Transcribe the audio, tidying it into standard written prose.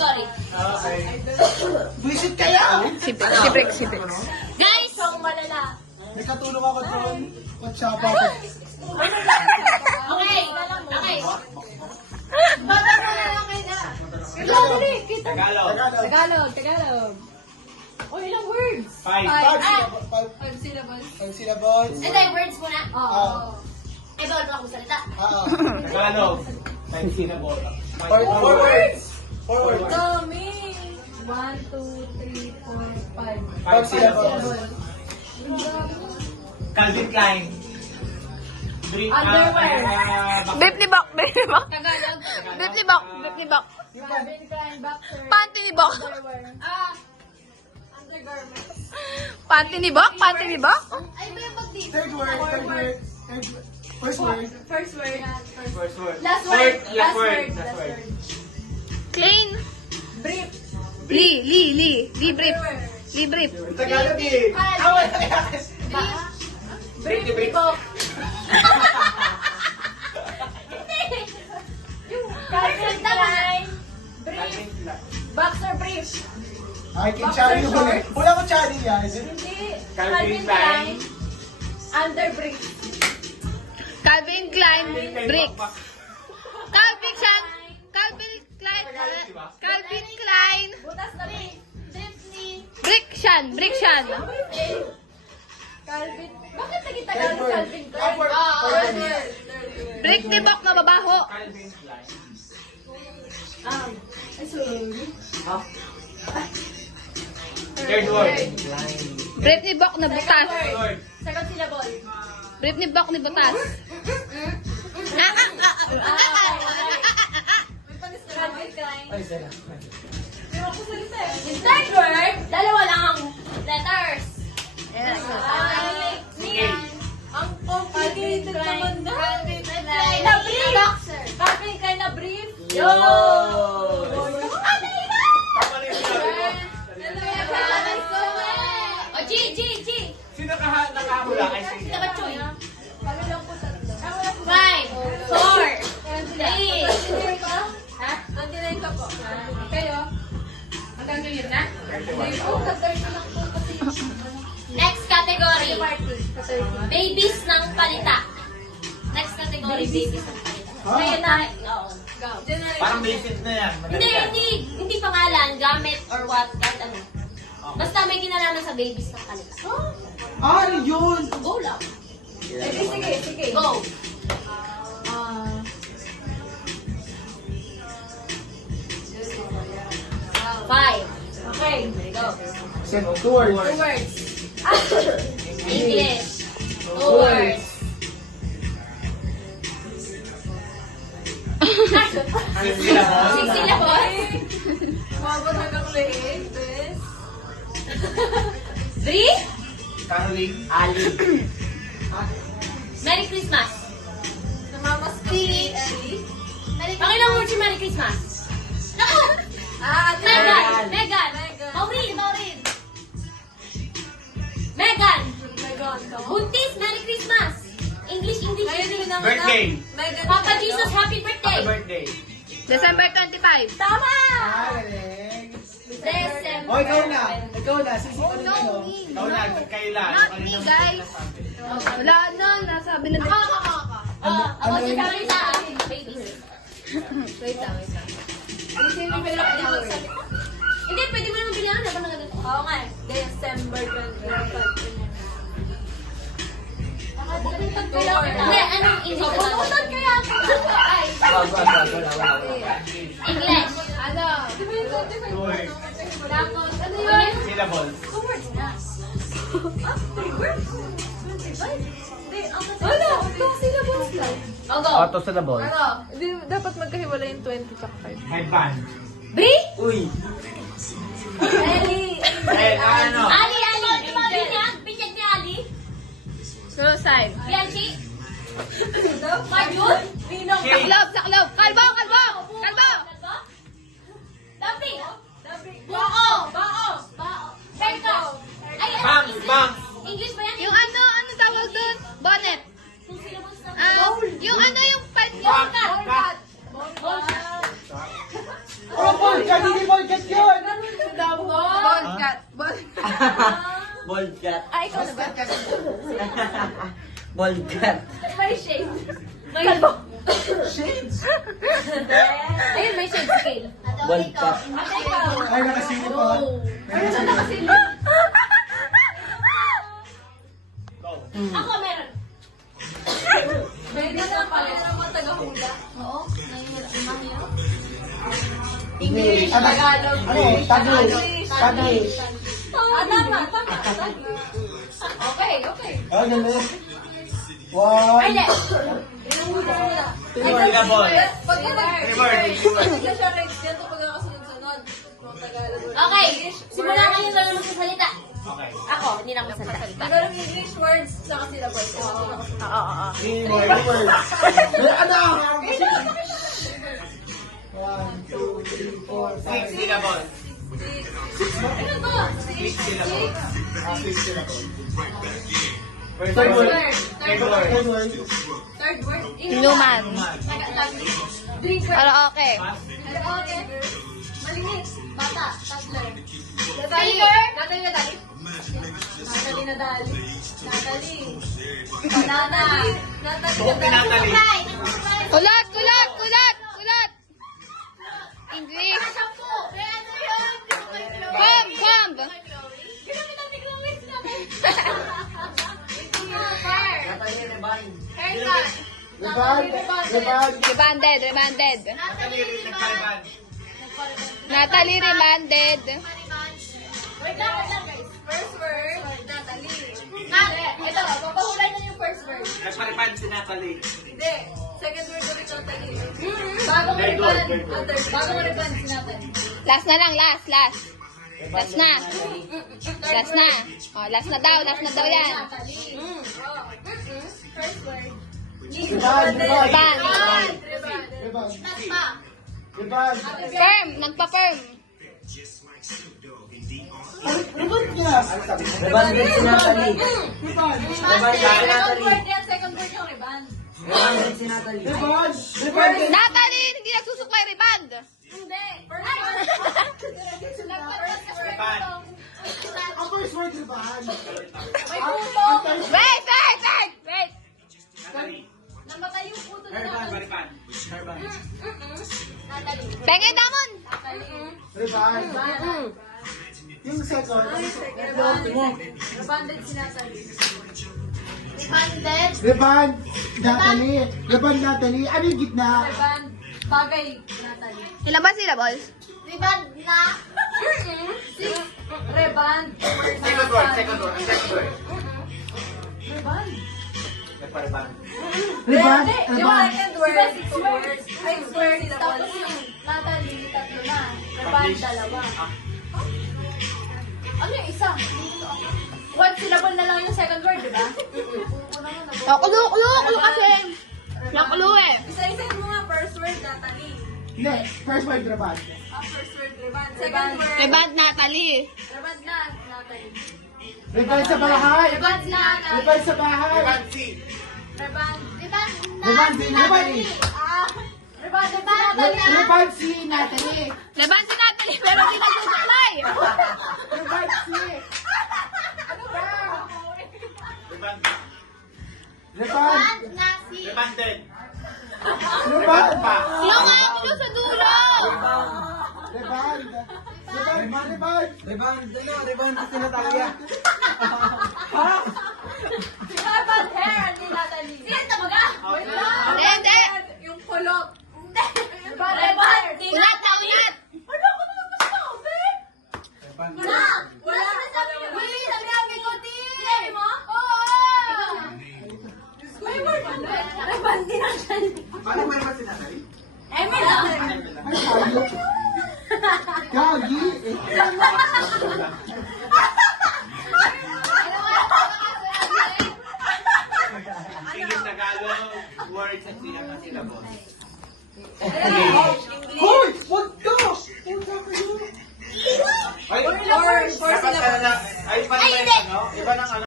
category. Okay. Visit kaya? Si Brix, si Brix. Guys! So, malala. Nagkatulong ako doon. Watsapa. Okay. Okay. Baba mo na lang kayo na. Tagalog. Oh, ilang words? Five syllables. syllables. Hindi, words muna. Oo. Eh, bawal mo akong salita. Tagalog. Five syllables. Four words. Four words. Dami. 1, 2, 3, 4, 5. Five syllables. Calvin Klein. Underwear. Bip ni Bok, bip ni Bok. Tagalog. Bip ni Bok, bip ni Bok. Calvin Klein, boxer. Panty ni Bok. Underwear. Undergarments. Panty ni Bok, panty ni Bok. Ay, ba yung pag-dito? Third word. First word. First word. First word. Last word. Last word. Clean. Brief. Li, brief. Li, brief. Tagalog eh. Brief. Brief. Calvin Klein. Brief. Boxer brief. Ay, kay Charlie ko ulit. Wala ko Charlie yan. Hindi. Calvin Klein. Under brief. Calvin Klein, Brix. Calvin Klein. Calvin Klein. Butas na brief. Brixan. Calvin. Bakit naging Tagalog Calvin Klein? Third word. Brix ni Bok na babaho. Third word. Brief ni Bok na butas. Second syllable. Brief ni Bok ni butas. Calvin Klein. Ay, sana. Yung third word, Dalawa lang ang letters. ay ang complicated naman na. Calvin Klein Na brief. boxer. Calvin Klein na brief. Yo! O, G. Sino nakahula? Ay, sige. Sino ba, Choy? Kami lang po tatlo. 5, 4, 3. Ha? 29 ka po. Kayo? Hanggang yun na? Oo, ka-30 lang po kasi. Next category. Party. Ka-30. Babies ng palita. Next category, babies ng palita. Ngayon na, oo. Go. Parang basic na yan. Hindi pangalan, gamit, or what, kahit ano. Basta may kinalaman sa babies ng palita. Ah, yun! Go lang. Sige. Go. Ah. 5. Okay. Go. Two words. 2 words. English. 2 words. Six syllables. 6 syllables. Mabot hanggang liit. Bes. 3. Caroling. Ali. Merry Christmas. Namamaski. Pangilang word si Merry Christmas. Naku! Megan. Maureen. Megan. Buntis, Merry Christmas. English. Birthday. Papa Jesus, happy birthday. Happy birthday. December 25. Tama! Galing. December. O, ikaw na. Sisipan No, kayo. me. Ikaw na, kayo lang. Not me, guys. Wala na, nasabi na din. Ako si Carita. Babies. Wait lang. Hindi, pwede mo naman bilangan. Dapat na ganito. Oo nga. December 25. Hindi, anong English? Puputan kaya ako. Ay. English. Ano? Two words. Tapos, ano yun? Syllables. 2 words na. 3 words? 25? Hindi, ang kasi. Ano? 2 syllables lang. O, go. Auto syllables. Ano? Dapat magkahiwala yung 20 tsaka 5. Headband. Brie? Uy. Ellie! Ano? Ali. Binyag ni Ali. Suicide. Bianchi. Marjun. Saklob. Kalbo. Dampi. Bao. Berto. Ay, Bang. English ba yan? Yung ano tawag doon? Bonnet. 2 syllables lang. Yung ano yung pan. Bang. Bongkat. Oh, Paul, kanini mo Bold cat. Ah, ikaw na ba? Bold cat. May shade. May Shades! Ayun, may shade scale. Bold cat. Ate, ikaw. Ay, nakasilip pa. Ayun, siya nakasilip. Ako meron. Pwede na pala ng mga taga-hula. Oo, mahirap. English. Tagalog. Ano? Taglish. Taglish. Tama. Okay. Ah, galing. One. Ay, hindi. Sila bold. Pag hindi siya right yan, ito pagkakasunod-sunod. Mga Tagalog. Okay, simula kayo na lang magsasalita. Okay. Ako, hindi na ako magsasalita. Pero yung English words, saka sila boys. Oo. Three words. Ano? 1, 2, 3, 4, 5. Sila bold. Ano to? Six sila bold. Six sila po. First Third word. word. Third word. Third word. Third word? Inuman. Drink word. Karaoke. Karaoke. Malinis. Bata. Toddler. Speaker. Natalie. Natalie. Pinatali. Kulat. English. Bomb. Natali Reban. Reband. Rebanded. Natali rin nagkariban. Natalie remanded. Wait lang guys. First word, Natalie. Ito, papahulan niyo yung first word. Nagpariban si Natali. Hindi. Second word ulit Natalie. Bagong Third riban. word, third word. Bagong riban si Natalie. Last na lang, last. Last na. Oh, last na daw yan. Natalie. First word. Reband. Reband. Reband. Nasma. Reband. Firm, nagpa-firm. Reband niya. Reban din si Natali. Reband. Reban si Second Natali. word yan. Second word yung riban. Reban din si Natali. Reband. Reband. Natalie, hindi nagsusuklay reband. Hindi. First word. First word. Reban. Ang first word, reband. May puto. Wait. Natali. Namatay yung puto na Herban. Natalie. Bariban. Herban. Natalie. Pengen damon. Reband. Yung second. Rebanded si Natalie. Reband. Natalie. Reband Natalie. Ano yung gitna? Reband. Bagay Natalie. Ilan ba sila, boys? Reband na. Reband. Second word. Second word. Reband. Nagpariban. Reband. Yung Reband. second word, two words. Ay, words. Tapos yung Natalie, tatlo na. Reband, dalawa. Ano yung isa? One syllable na lang yung second word, di ba? Kulo kasi. Nakulo eh. Isa-isahin mo nga, first word, Natalie. Hindi. First word, reband. First word, Reband. Second word, Reband Natalie. Reband na, Natalie. Reband sa bahay. Reband na, Natalie. Reband sa bahay. Reban si. Reband. Reband si Natalie. Reband na, Natalie. Reband si Natalie. Reband si Natalie pero hindi nagsusuklay. Reband si. Reban. Reband. Reban din. Reband pa. Yung nga kulo sa dulo. Reband. Reband. Reban. Reban si Natalia. Reband hair, hindi Natalie. Sino talaga? Wait lang. Hindi. Yung kulot. Reband. Unat na unat. Ano ko naman gusto? Reban. Wala na sabi ko. Wala na sabi ko, Ti. Sinabi mo? Oo. May word ka na. Reband din Natalie. Paano mo naman si Natali? Emil lang. Ay, sayo. Gagi. English, Tagalog, words at syllables. Hoy! Wag ka! Ay, Four dapat syllables. ay, iba na yung ano? Iba ng ano?